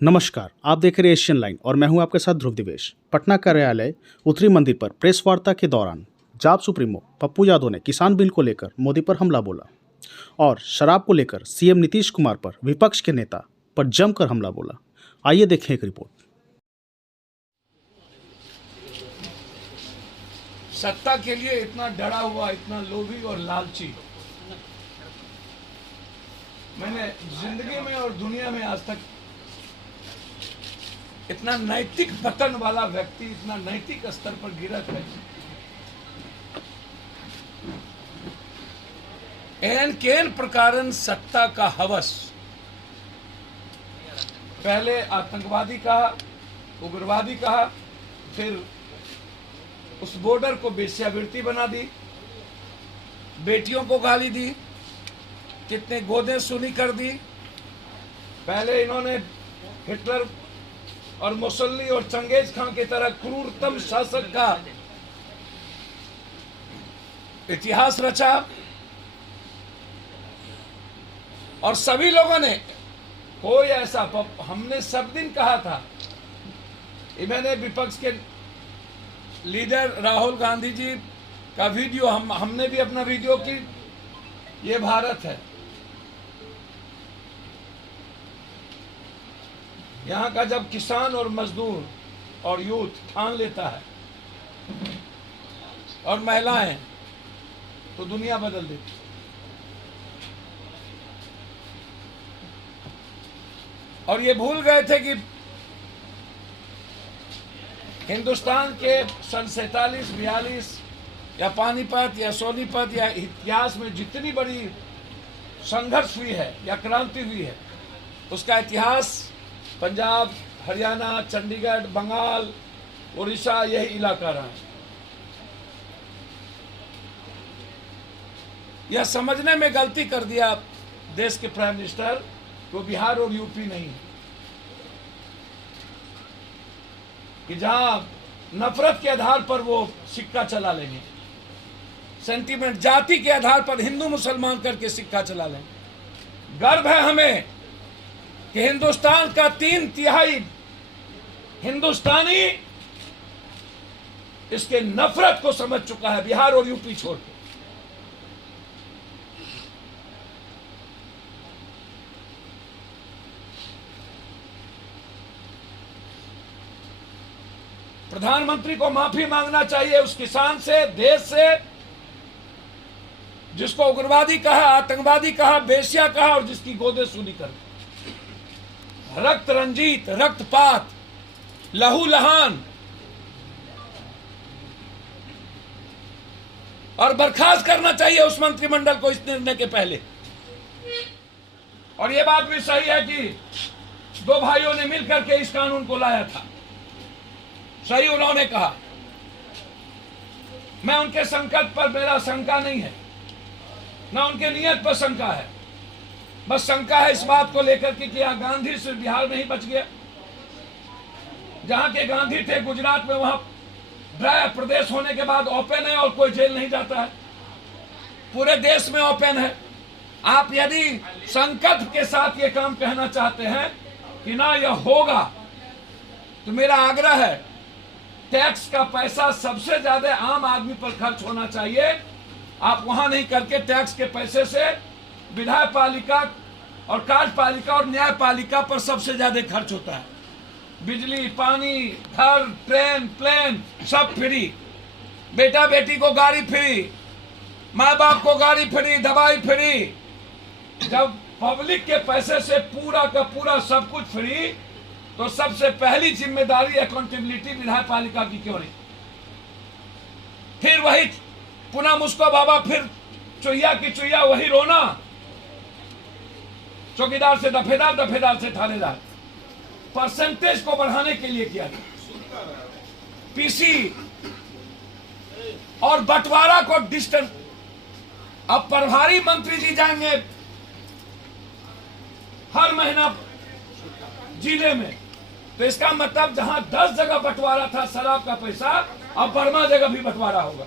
नमस्कार, आप देख रहे हैं एशियन लाइन और मैं हूं आपके साथ ध्रुव दिवेश। पटना कार्यालय उत्तरी मंदिर पर प्रेस वार्ता के दौरान जाप सुप्रीमो पप्पू यादव ने किसान बिल को लेकर मोदी पर हमला बोला और शराब को लेकर सीएम नीतीश कुमार पर विपक्ष के नेता पर जमकर हमला बोला। आइए देखें एक रिपोर्ट। सत्ता के लिए इतना डरा हुआ, इतना लोभी और लालची मैंने जिंदगी में और दुनिया में आज तक इतना नैतिक पतन वाला व्यक्ति इतना नैतिक स्तर पर गिरा है। एन केन प्रकारन सत्ता का हवस, पहले आतंकवादी कहा, उग्रवादी कहा, फिर उस बॉर्डर को वेश्यावृत्ति बना दी, बेटियों को गाली दी, कितने गोदे सुनी कर दी। पहले इन्होंने हिटलर और मुसल्ली और चंगेज खान की तरह क्रूरतम शासक का इतिहास रचा और सभी लोगों ने कोई ऐसा, हमने सब दिन कहा था, मैंने विपक्ष के लीडर राहुल गांधी जी का वीडियो हमने भी अपना वीडियो की, ये भारत है, यहाँ का जब किसान और मजदूर और यूथ ठान लेता है और महिलाएं, तो दुनिया बदल देती। और ये भूल गए थे कि हिंदुस्तान के सन 47-42 या पानीपत या सोनीपत या इतिहास में जितनी बड़ी संघर्ष हुई है या क्रांति हुई है, उसका इतिहास पंजाब, हरियाणा, चंडीगढ़, बंगाल, उड़ीसा, यही इलाका रहा है। यह समझने में गलती कर दिया देश के प्राइम मिनिस्टर को बिहार और यूपी नहीं, कि जहां नफरत के आधार पर वो सिक्का चला लेंगे, सेंटीमेंट, जाति के आधार पर हिंदू मुसलमान करके सिक्का चला लेंगे। गर्व है हमें कि हिंदुस्तान का 3/3 हिंदुस्तानी इसके नफरत को समझ चुका है, बिहार और यूपी छोड़ के। प्रधानमंत्री को माफी मांगना चाहिए उस किसान से, देश से, जिसको उग्रवादी कहा, आतंकवादी कहा, बेश्या कहा और जिसकी गोदे सुनी कर, रक्त रंजित, रक्तपात, लहू लहान, और बर्खास्त करना चाहिए उस मंत्रिमंडल को इस निर्णय के पहले। और यह बात भी सही है कि दो भाइयों ने मिलकर के इस कानून को लाया था, सही उन्होंने कहा। मैं उनके संकट पर मेरा शंका नहीं है, ना उनके नियत पर शंका है, बस शंका है इस बात को लेकर कि क्या गांधी सिर्फ बिहार में ही बच गया? जहां के गांधी थे गुजरात में, वहां ड्राई प्रदेश होने के बाद ओपन है और कोई जेल नहीं जाता है, पूरे देश में ओपन है। आप यदि संकल्प के साथ ये काम कहना चाहते हैं कि ना यह होगा, तो मेरा आग्रह है, टैक्स का पैसा सबसे ज्यादा आम आदमी पर खर्च होना चाहिए। आप वहां नहीं करके टैक्स के पैसे से विधायक पालिका और कार्यपालिका और न्यायपालिका पर सबसे ज्यादा खर्च होता है। बिजली, पानी, घर, ट्रेन, प्लेन सब फ्री, बेटा बेटी को गाड़ी फ्री, माँ बाप को गाड़ी फ्री, दवाई फ्री। जब पब्लिक के पैसे से पूरा का पूरा सब कुछ फ्री, तो सबसे पहली जिम्मेदारी अकाउंटेबिलिटी विधायक पालिका की क्यों नहीं? फिर वही पुनः मुझको बाबा, फिर चुहिया की चुहिया, वही रोना, चौकीदार से दफेदार, दफेदार से थानेदार। परसेंटेज को बढ़ाने के लिए किया गया, पीसी और बंटवारा को डिस्टेंस। अब प्रभारी मंत्री जी जाएंगे हर महीना जिले में, तो इसका मतलब जहां 10 जगह बंटवारा था शराब का पैसा, अब बर्मा जगह भी बंटवारा होगा।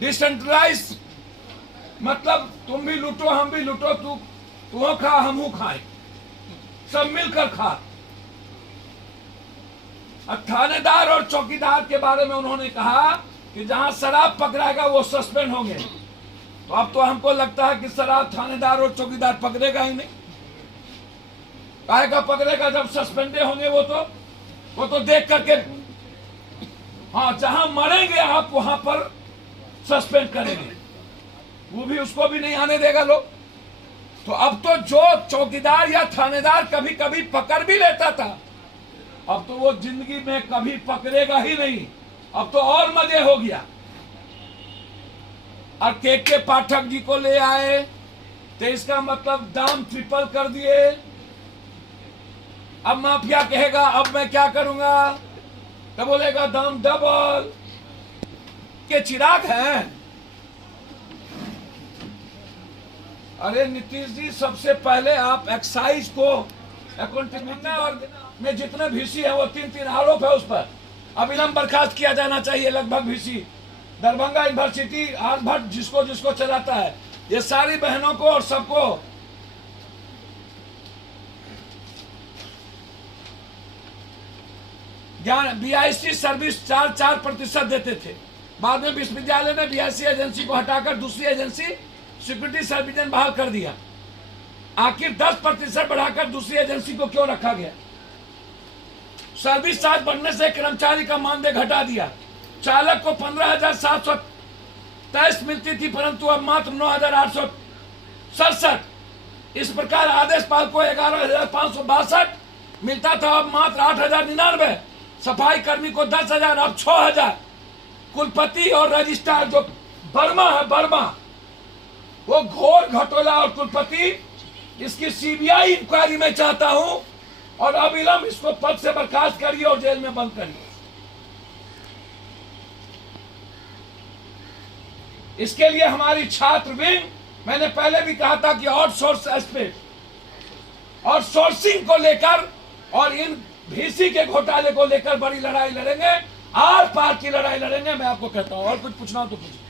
डिसेंट्रलाइज मतलब तुम भी लूटो हम भी लूटो, तू खा हम खाए। सब मिलकर खा। अब थानेदार और चौकीदार के बारे में उन्होंने कहा कि जहां शराब पकड़ाएगा वो सस्पेंड होंगे। तो अब तो हमको लगता है कि शराब थानेदार और चौकीदार पकड़ेगा ही नहीं। काहे का पकड़ेगा जब सस्पेंडे होंगे वो तो देख करके, हाँ जहां मरेंगे आप वहां पर सस्पेंड करेंगे, वो भी उसको भी नहीं आने देगा लोग। तो अब तो जो चौकीदार या थानेदार कभी कभी पकड़ भी लेता था, अब तो वो जिंदगी में कभी पकड़ेगा ही नहीं। अब तो और मजे हो गया। और के पाठक जी को ले आए तो इसका मतलब दाम ट्रिपल कर दिए। अब माफिया कहेगा अब मैं क्या करूंगा, तो बोलेगा दाम डबल। के चिराग हैं। अरे नीतीश जी, सबसे पहले आप एक्साइज को अकाउंटेबिलिटी में जितने VC है वो 3 आरोप है उस पर अविलंब बर्खास्त किया जाना चाहिए। लगभग VC दरभंगा यूनिवर्सिटी आर्यभट्ट जिसको चलाता है, ये सारी बहनों को और सबको ज्ञान BIC सर्विस 4% देते थे। बाद में विश्वविद्यालय ने BIC एजेंसी को हटाकर दूसरी एजेंसी सिक्योरिटी सर्विजन बहाल कर दिया। आखिर 10% बढ़ाकर दूसरी एजेंसी को क्यों रखा गया? सर्विस चार्ज बढ़ने से कर्मचारी का मानदेय घटा दिया। चालक को 15,723 मिलती थी, परंतु अब मात्र 9,867। इस प्रकार आदेश पाल को 11,562 मिलता था, अब मात्र 8,099। सफाई कर्मी को 10,000, अब 6,000। कुलपति और रजिस्ट्रार जो वर्मा है, वो घोर घटोला और कुलपति, इसकी CBI इंक्वायरी में चाहता हूं और अविलंब इसको पद से बर्खास्त करिए और जेल में बंद करिए। इसके लिए हमारी छात्र विंग, मैंने पहले भी कहा था कि आउटसोर्सिंग को लेकर और इन VC के घोटाले को लेकर बड़ी लड़ाई लड़ेंगे, आर पार की लड़ाई लड़ेंगे। मैं आपको कहता हूं, और कुछ पूछना हो तो पूछिए।